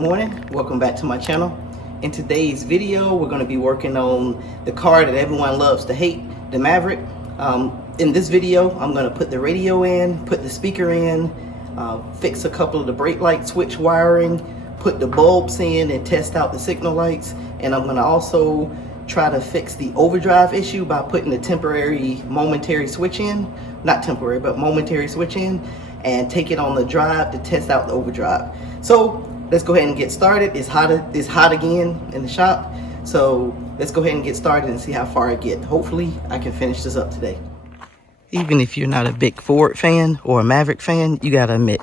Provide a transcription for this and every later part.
morning, welcome back to my channel. In today's video we're going to be working on the car that everyone loves to hate, the Maverick. In this video I'm going to put the radio in, put the speaker in, fix a couple of the brake light switch wiring, put the bulbs in and test out the signal lights, and I'm going to also try to fix the overdrive issue by putting the momentary switch in, not temporary but momentary switch in, and take it on the drive to test out the overdrive. So let's go ahead and get started. It's hot again in the shop, so let's go ahead and get started and see how far I get. Hopefully I can finish this up today. Even if you're not a big Ford fan or a Maverick fan, you gotta admit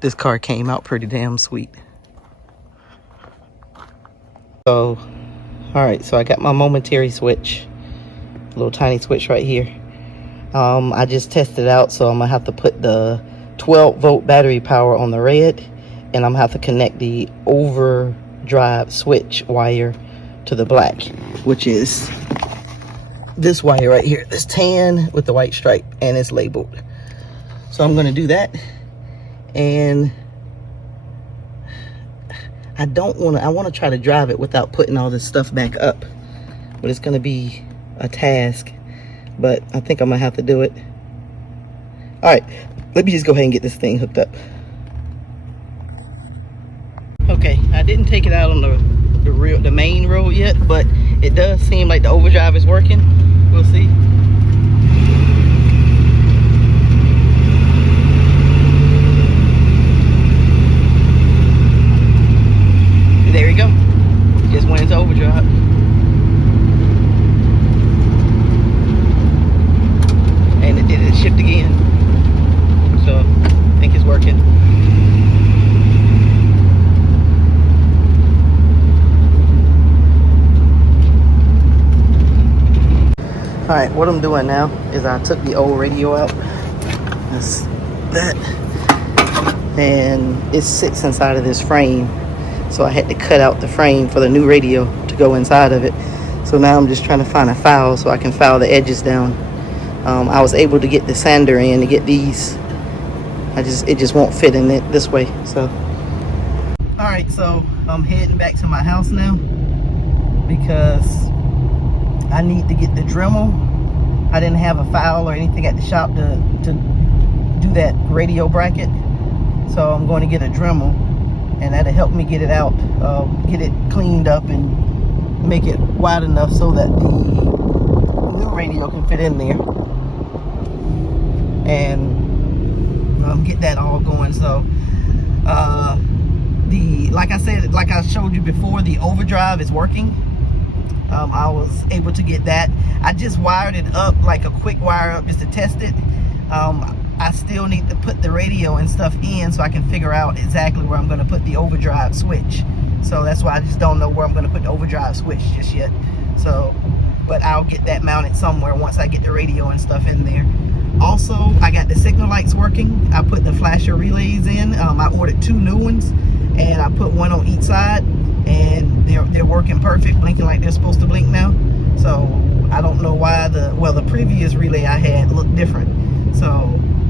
this car came out pretty damn sweet. So all right, so I got my momentary switch, a little tiny switch right here. I just tested it out, so I'm gonna have to put the 12-volt battery power on the red, and I'm gonna have to connect the overdrive switch wire to the black, which is this wire right here, this tan with the white stripe, and it's labeled. So I'm gonna do that, and I want to try to drive it without putting all this stuff back up, but it's gonna be a task, but I think I'm gonna have to do it. All right, let me just go ahead and get this thing hooked up. Okay, I didn't take it out on the main road yet, but it does seem like the overdrive is working. We'll see. There we go. Just went into overdrive. And it did it shift again. So I think it's working. Alright, what I'm doing now is I took the old radio out. That's that. And it sits inside of this frame. So I had to cut out the frame for the new radio to go inside of it. So now I'm just trying to find a file so I can file the edges down. I was able to get the sander in to get these. It just won't fit in it this way. So alright, so I'm heading back to my house now because I need to get the Dremel. I didn't have a file or anything at the shop to do that radio bracket, so I'm going to get a Dremel, and that'll help me get it out, get it cleaned up and make it wide enough so that the new radio can fit in there, and get that all going. So like I showed you before, the overdrive is working. I was able to get that. I just wired it up, like a quick wire up, just to test it. I still need to put the radio and stuff in so I can figure out exactly where I'm going to put the overdrive switch. So that's why I just don't know where I'm going to put the overdrive switch just yet. So, but I'll get that mounted somewhere once I get the radio and stuff in there. Also, I got the signal lights working. I put the flasher relays in. I ordered 2 new ones, and I put one on each side, and they're working perfect, blinking like they're supposed to blink now. So I don't know why the previous relay I had looked different. So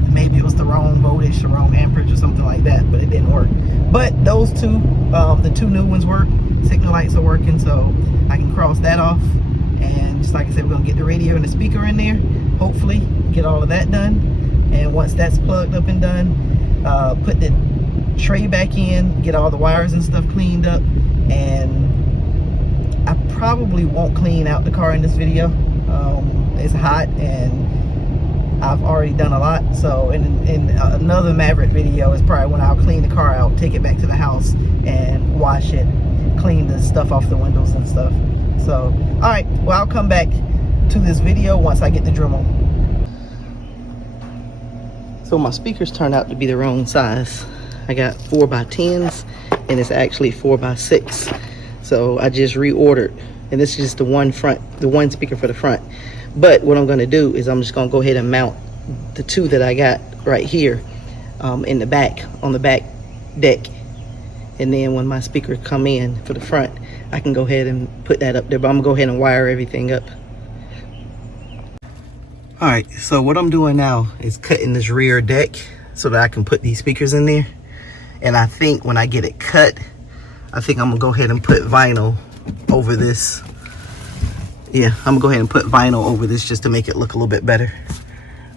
maybe it was the wrong voltage, the wrong amperage or something like that, but it didn't work. But those two, the 2 new ones work. Signal lights are working, so I can cross that off. And just like I said, we're gonna get the radio and the speaker in there, hopefully get all of that done. And once that's plugged up and done, put the tray back in, get all the wires and stuff cleaned up. And I probably won't clean out the car in this video. It's hot and I've already done a lot. So in another Maverick video is probably when I'll clean the car out, take it back to the house and wash it, clean the stuff off the windows and stuff. So alright, well, I'll come back to this video once I get the Dremel. So my speakers turned out to be the wrong size. I got 4x10s and it's actually 4x6. So I just reordered, and this is just the one speaker for the front. But what I'm going to do is I'm just going to go ahead and mount the 2 that I got right here in the back, on the back deck. And then when my speakers come in for the front, I can go ahead and put that up there. But I'm going to go ahead and wire everything up. All right, so what I'm doing now is cutting this rear deck so that I can put these speakers in there. And I think when I get it cut, I think I'm gonna go ahead and put vinyl over this. Yeah, I'm gonna go ahead and put vinyl over this just to make it look a little bit better.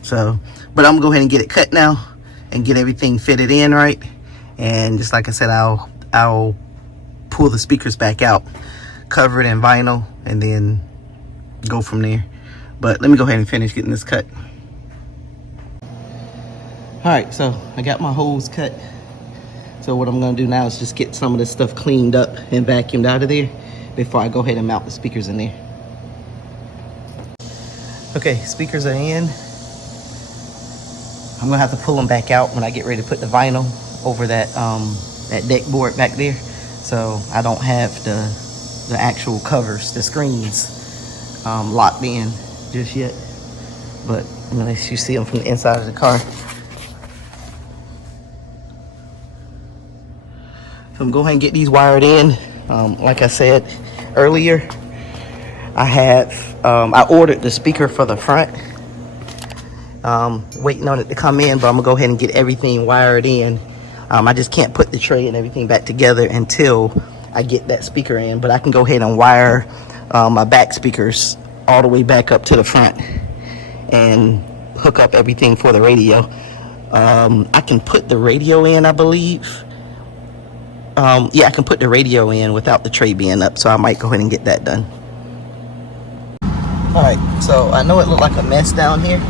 So, but I'm gonna go ahead and get it cut now and get everything fitted in right. And just like I said, I'll pull the speakers back out, cover it in vinyl, and then go from there. But let me go ahead and finish getting this cut. All right, so I got my holes cut. So what I'm gonna do now is just get some of this stuff cleaned up and vacuumed out of there before I go ahead and mount the speakers in there. Okay, speakers are in. I'm gonna have to pull them back out when I get ready to put the vinyl over that that deck board back there. So I don't have the actual covers, the screens locked in just yet. But I'm gonna let you see them from the inside of the car. So I'm going to go ahead and get these wired in. Like I said earlier, I ordered the speaker for the front. Waiting on it to come in, but I'm gonna go ahead and get everything wired in. I just can't put the tray and everything back together until I get that speaker in, but I can go ahead and wire my back speakers all the way back up to the front and hook up everything for the radio. I can put the radio in, I believe. Yeah, I can put the radio in without the tray being up, so I might go ahead and get that done. Alright, so I know it looked like a mess down here,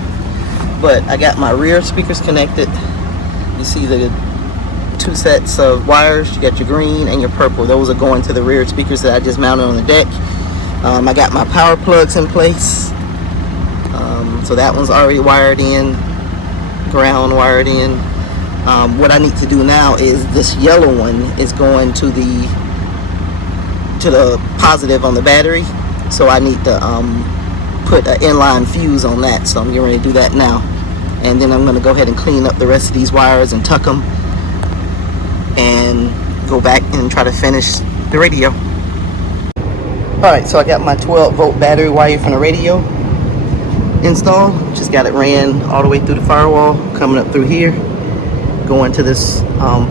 but I got my rear speakers connected. You see the two sets of wires. You got your green and your purple. Those are going to the rear speakers that I just mounted on the deck. I got my power plugs in place. So that one's already wired in, ground wired in. What I need to do now is this yellow one is going to the positive on the battery, so I need to put an inline fuse on that. So I'm getting ready to do that now, and then I'm going to go ahead and clean up the rest of these wires and tuck them and go back and try to finish the radio. Alright, so I got my 12-volt battery wire from the radio installed. Just got it ran all the way through the firewall, coming up through here, going to this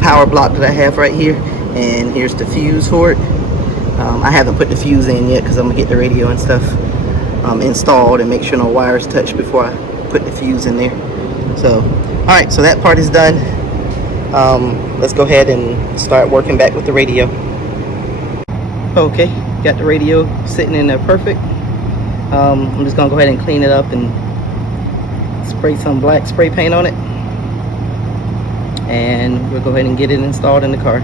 power block that I have right here, and here's the fuse for it. I haven't put the fuse in yet because I'm gonna get the radio and stuff installed and make sure no wires touch before I put the fuse in there. So, all right, so that part is done. Let's go ahead and start working back with the radio. Okay, got the radio sitting in there perfect. I'm just gonna go ahead and clean it up and spray some black spray paint on it, and we'll go ahead and get it installed in the car.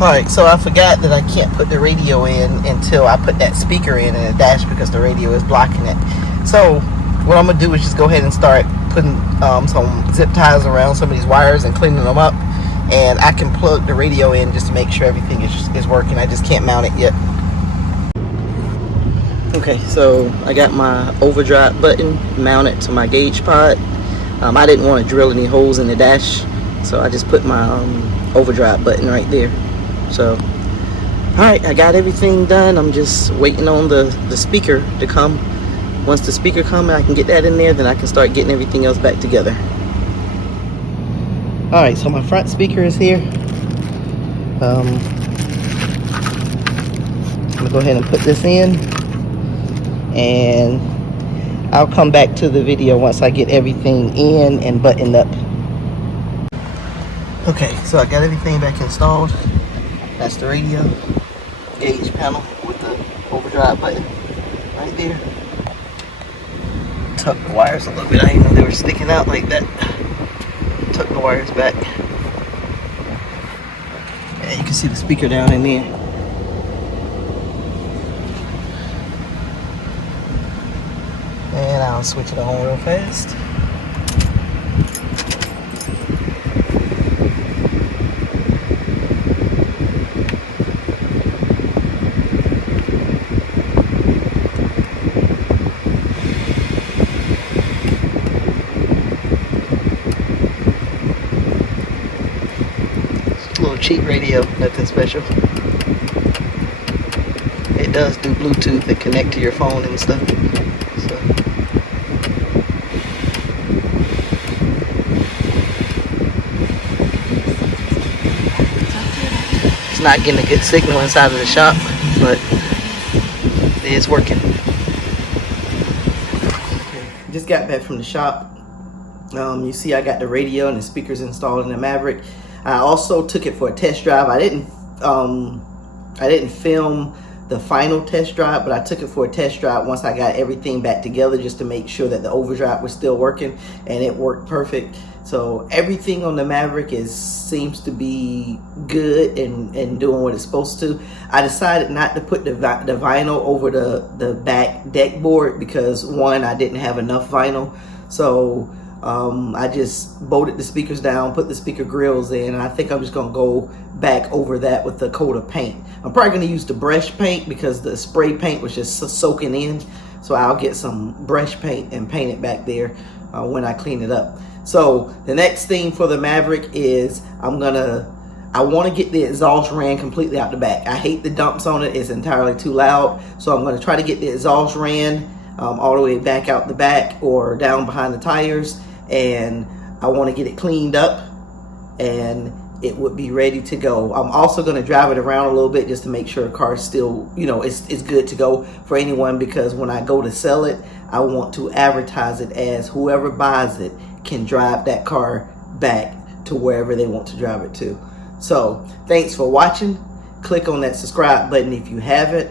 Alright, so I forgot that I can't put the radio in until I put that speaker in the dash because the radio is blocking it. So what I'm going to do is just go ahead and start putting some zip ties around some of these wires and cleaning them up. And I can plug the radio in just to make sure everything is working. I just can't mount it yet. Okay, so I got my overdrive button mounted to my gauge pod. I didn't want to drill any holes in the dash, so I just put my overdrive button right there. So, alright, I got everything done. I'm just waiting on the speaker to come. Once the speaker comes, I can get that in there, then I can start getting everything else back together. Alright, so my front speaker is here. I'm gonna go ahead and put this in, and I'll come back to the video once I get everything in and buttoned up. Okay, so I got everything back installed. That's the radio gauge panel with the overdrive button right there. Tuck the wires a little bit. I didn't know they were sticking out like that. Tuck the wires back. And you can see the speaker down in there. And I'll switch it on real fast. Cheap radio, nothing special. It does do Bluetooth and connect to your phone and stuff. So. It's not getting a good signal inside of the shop, but it is working. Just got back from the shop. You see I got the radio and the speakers installed in the Maverick. I also took it for a test drive. I didn't film the final test drive, but I took it for a test drive once I got everything back together, just to make sure that the overdrive was still working, and it worked perfect. So everything on the Maverick seems to be good and doing what it's supposed to. I decided not to put the vinyl over the back deck board because, one, I didn't have enough vinyl. So I just bolted the speakers down, put the speaker grills in, and I think I'm just gonna go back over that with a coat of paint. I'm probably gonna use the brush paint because the spray paint was just soaking in. So I'll get some brush paint and paint it back there when I clean it up. So the next thing for the Maverick is I want to get the exhaust ran completely out the back. I hate the dumps on it. It's entirely too loud. So I'm going to try to get the exhaust ran all the way back out the back or down behind the tires. And I want to get it cleaned up and it would be ready to go. I'm also going to drive it around a little bit just to make sure the car is still, it's good to go for anyone, because when I go to sell it, I want to advertise it as whoever buys it can drive that car back to wherever they want to drive it to. So thanks for watching. Click on that subscribe button if you haven't.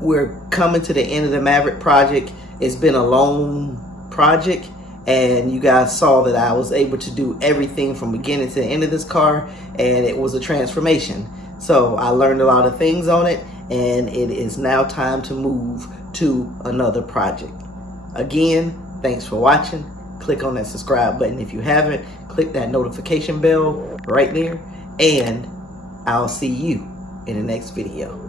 We're coming to the end of the Maverick project. It's been a long project, and you guys saw that I was able to do everything from beginning to the end of this car, and it was a transformation. So I learned a lot of things on it, and it is now time to move to another project. Again, thanks for watching. Click on that subscribe button if you haven't. Click that notification bell right there, and I'll see you in the next video.